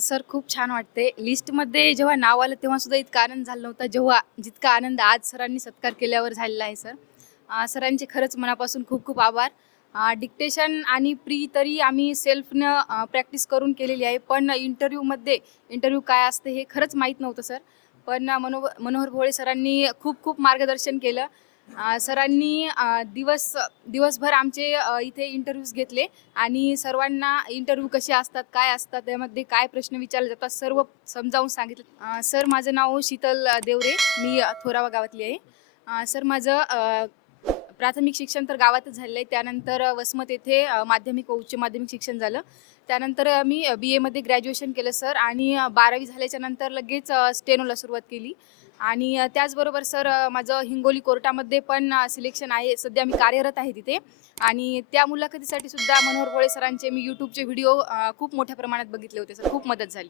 Sir खूप छान वाटते. लिस्टमध्ये जेव्हा नाव आलं तेव्हा सुद्धा इतका आनंद झाला नव्हता, जेव्हा जितका आनंद आज सरांनी सत्कार केल्यावर झालेला आहे सर. सरांचे खरंच मनापासून खूप खूप आभार. डिक्टेशन आणि प्री तरी आम्ही सेल्फनं प्रॅक्टिस करून केलेली आहे. पण इंटरव्ह्यू काय असते हे खरंच माहीत नव्हतं सर. पण मनोहर भोळे सरांनी खूप खूप मार्गदर्शन केलं. सरांनी दिवसभर आमचे इथे इंटरव्ह्यूज घेतले आणि सर्वांना इंटरव्ह्यू कसे असतात, काय असतात, त्यामध्ये काय प्रश्न विचारले जातात, सर्व समजावून सांगितलं. सर माझं नाव शीतल देवरे. मी थोरावा गावातली आहे. सर माझं प्राथमिक शिक्षण तर गावातच झालेलं आहे. त्यानंतर वसमत येथे माध्यमिक व उच्च माध्यमिक शिक्षण झालं. त्यानंतर मी BAमध्ये ग्रॅज्युएशन केलं सर आणि 12वी झाल्याच्या नंतर लगेच स्टेनोला सुरुवात केली. आणि त्याचबरोबर सर माझं हिंगोली कोर्टामध्ये पण सिलेक्शन आहे. सध्या मी कार्यरत आहे तिथे. आणि त्या मुलाखतीसाठी सुद्धा मनोहर भोळे सरांचे मी YouTubeचे व्हिडिओ खूप मोठ्या प्रमाणात बघितले होते सर. खूप मदत झाली.